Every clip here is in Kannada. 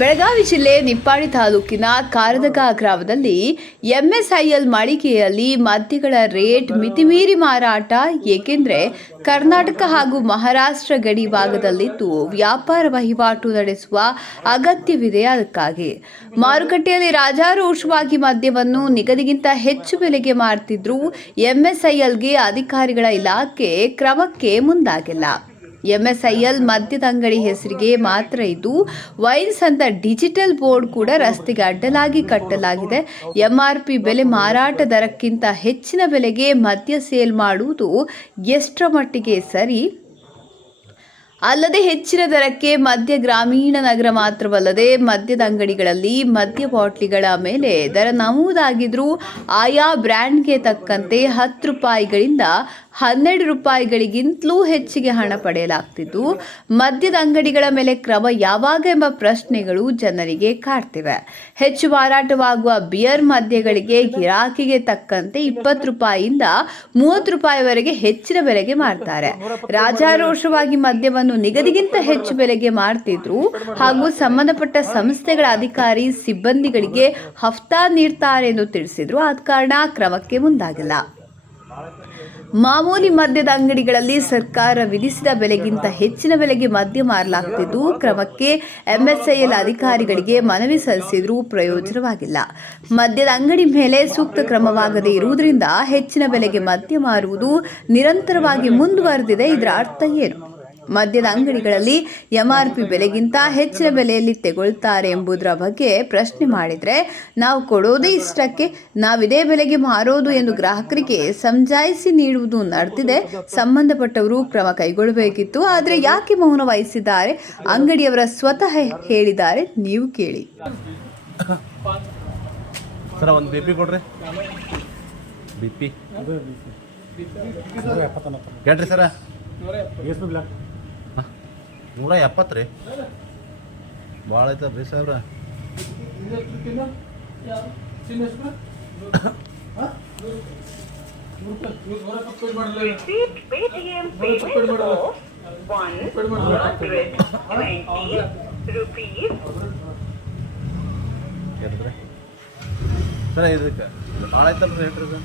ಬೆಳಗಾವಿ ಜಿಲ್ಲೆ ನಿಪ್ಪಾಣಿ ತಾಲೂಕಿನ ಕಾರದಗ ಗ್ರಾಮದಲ್ಲಿ ಎಂಎಸ್ಐಎಲ್ ಮಳಿಗೆಯಲ್ಲಿ ಮದ್ಯಗಳ ರೇಟ್ ಮಿತಿಮೀರಿ ಮಾರಾಟ, ಏಕೆಂದರೆ ಕರ್ನಾಟಕ ಹಾಗೂ ಮಹಾರಾಷ್ಟ್ರ ಗಡಿ ಭಾಗದಲ್ಲಿದ್ದು ವ್ಯಾಪಾರ ವಹಿವಾಟು ನಡೆಸುವ ಅಗತ್ಯವಿದೆ ಅದಕ್ಕಾಗಿ. ಮಾರುಕಟ್ಟೆಯಲ್ಲಿ ರಾಜಾರೋಷವಾಗಿ ಮದ್ಯವನ್ನು ನಿಗದಿಗಿಂತ ಹೆಚ್ಚು ಬೆಲೆಗೆ ಮಾರ್ತಿದ್ರು ಎಂಎಸ್ಐಎಲ್ಗೆ ಅಧಿಕಾರಿಗಳ ಇಲಾಖೆ ಕ್ರಮಕ್ಕೆ ಮುಂದಾಗಿಲ್ಲ. ಎಂಎಸ್ಐಎಲ್ ಮದ್ಯದ ಅಂಗಡಿ ಹೆಸರಿಗೆ ಮಾತ್ರ ಇದು. ವೈನ್ಸ್ ಅಂತ ಡಿಜಿಟಲ್ ಬೋರ್ಡ್ ಕೂಡ ರಸ್ತೆಗೆ ಅಡ್ಡಲಾಗಿ ಕಟ್ಟಲಾಗಿದೆ. ಎಂ ಆರ್ ಪಿ ಬೆಲೆ ಮಾರಾಟ ದರಕ್ಕಿಂತ ಹೆಚ್ಚಿನ ಬೆಲೆಗೆ ಮದ್ಯ ಸೇಲ್ ಮಾಡುವುದು ಎಷ್ಟರ ಮಟ್ಟಿಗೆ ಸರಿ? ಅಲ್ಲದೆ ಹೆಚ್ಚಿನ ದರಕ್ಕೆ ಮದ್ಯ ಗ್ರಾಮೀಣ ನಗರ ಮಾತ್ರವಲ್ಲದೆ ಮದ್ಯದ ಅಂಗಡಿಗಳಲ್ಲಿ ಮದ್ಯ ಬಾಟ್ಲಿಗಳ ಮೇಲೆ ದರ ನಮೂದಾಗಿದ್ರೂ ಆಯಾ ಬ್ರ್ಯಾಂಡ್ಗೆ ತಕ್ಕಂತೆ ಹತ್ತು ರೂಪಾಯಿಗಳಿಂದ ಹನ್ನೆರಡು ರೂಪಾಯಿಗಳಿಗಿಂತಲೂ ಹೆಚ್ಚಿಗೆ ಹಣ ಪಡೆಯಲಾಗ್ತಿದ್ದು. ಮದ್ಯದ ಅಂಗಡಿಗಳ ಮೇಲೆ ಕ್ರಮ ಯಾವಾಗ ಎಂಬ ಪ್ರಶ್ನೆಗಳು ಜನರಿಗೆ ಕಾಡ್ತಿವೆ. ಹೆಚ್ಚು ಮಾರಾಟವಾಗುವ ಬಿಯರ್ ಮದ್ಯಗಳಿಗೆ ಗಿರಾಕಿಗೆ ತಕ್ಕಂತೆ ಇಪ್ಪತ್ತು ರೂಪಾಯಿಯಿಂದ ಮೂವತ್ತು ರೂಪಾಯಿವರೆಗೆ ಹೆಚ್ಚಿನ ಬೆಲೆಗೆ ಮಾರ್ತಾರೆ. ರಾಜಾರೋಷವಾಗಿ ಮದ್ಯವನ್ನು ನಿಗದಿಗಿಂತ ಹೆಚ್ಚು ಬೆಲೆಗೆ ಮಾರ್ತಿದ್ರು ಹಾಗೂ ಸಂಬಂಧಪಟ್ಟ ಸಂಸ್ಥೆಗಳ ಅಧಿಕಾರಿ ಸಿಬ್ಬಂದಿಗಳಿಗೆ ಹಫ್ತಾ ನೀಡ್ತಾರೆ ಎಂದು ತಿಳಿಸಿದ್ರು. ಆದ ಕಾರಣ ಕ್ರಮಕ್ಕೆ ಮುಂದಾಗಿಲ್ಲ. ಮಾಮೂಲಿ ಮದ್ಯದ ಅಂಗಡಿಗಳಲ್ಲಿ ಸರ್ಕಾರ ವಿಧಿಸಿದ ಬೆಲೆಗಿಂತ ಹೆಚ್ಚಿನ ಬೆಲೆಗೆ ಮದ್ಯ ಮಾರಲಾಗ್ತಿದ್ದು, ಕ್ರಮಕ್ಕೆ ಎಂಎಸ್ಐಎಲ್ ಅಧಿಕಾರಿಗಳಿಗೆ ಮನವಿ ಸಲ್ಲಿಸಿದರೂ ಪ್ರಯೋಜನವಾಗಿಲ್ಲ. ಮದ್ಯದ ಅಂಗಡಿ ಮೇಲೆ ಸೂಕ್ತ ಕ್ರಮವಾಗದೇ ಇರುವುದರಿಂದ ಹೆಚ್ಚಿನ ಬೆಲೆಗೆ ಮದ್ಯ ಮಾರುವುದು ನಿರಂತರವಾಗಿ ಮುಂದುವರೆದಿದೆ. ಇದರ ಅರ್ಥ ಏನು? ಮದ್ಯದ ಅಂಗಡಿಗಳಲ್ಲಿ ಎಂಆರ್ಪಿ ಬೆಲೆಗಿಂತ ಹೆಚ್ಚಿನ ಬೆಲೆಯಲ್ಲಿ ತೆಗೊಳ್ತಾರೆ ಎಂಬುದರ ಬಗ್ಗೆ ಪ್ರಶ್ನೆ ಮಾಡಿದರೆ ನಾವು ಕೊಡೋದೇ ಇಷ್ಟಕ್ಕೆ ನಾವಿದೇ ಬೆಲೆಗೆ ಮಾರೋದು ಎಂದು ಗ್ರಾಹಕರಿಗೆ ಸಮಜಾಯಿಸಿ ನೀಡುವುದು ನಡೆದಿದೆ ಸಂಬಂಧಪಟ್ಟವರು ಕ್ರಮ ಕೈಗೊಳ್ಳಬೇಕಿತ್ತು. ಆದರೆ ಯಾಕೆ ಮೌನ ವಹಿಸಿದ್ದಾರೆ? ಅಂಗಡಿಯವರ ಸ್ವತಃ ಹೇಳಿದ್ದಾರೆ. ನೀವು ಕೇಳಿ. ಸರ್ ಒಂದು ಬಿ ಪಿ ಕೊಡ್ರಿ. B P. ಹೇಳ್ರಿ ಸರ. ನೂರ ಎಪ್ಪತ್ತು ರೀ. ಭಾಳ ಐತಲ್ರಿ ರೀ ಹೇಳಿದ್ರಿ ಸರ, ಇದಕ್ಕೆ ಭಾಳ ಐತಲ್ರಿ ಹೇಳ್ರಿ ಸರ್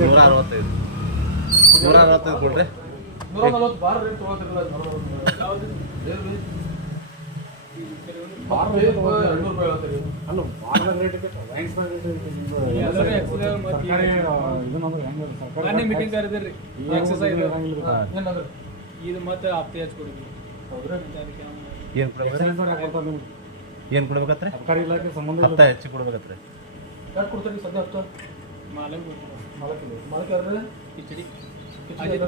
ನೂರ ಅರವತ್ತೈದು ನೂರ ಅರವತ್ತೈದು ಕೊಡ್ರಿ. ಮೊನ್ನೆ ಮೀಟಿಂಗ್ ಕರೆದಿರ್ರಿ ಎಕ್ಸಸೈಸ್ ಹಾಂ ಇದು ಮತ್ತೆ ಆಪ್ತಿ ಅದಕ್ಕೆ ನಾವು ಏನು ಕೊಡ್ಬೇಕ್ರಿ ಏನು ಕೊಡ್ಬೇಕತ್ರಿ? ಸರ್ಕಾರಿ ಇಲಾಖೆ ಸಂಬಂಧ ಹತ್ತ ಹೆಚ್ಚು ಕೊಡ್ಬೇಕತ್ರಿ. ಯಾಕೆ ಕೊಡ್ತಾರೆ ಸದ್ಯ ಹತ್ತು? ಮಾಲಕ್. ಮಾಲಕ ಯಾರು ಕಿಚಡಿ. ಕಿಚಡಿ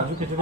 ಅಜಿತ್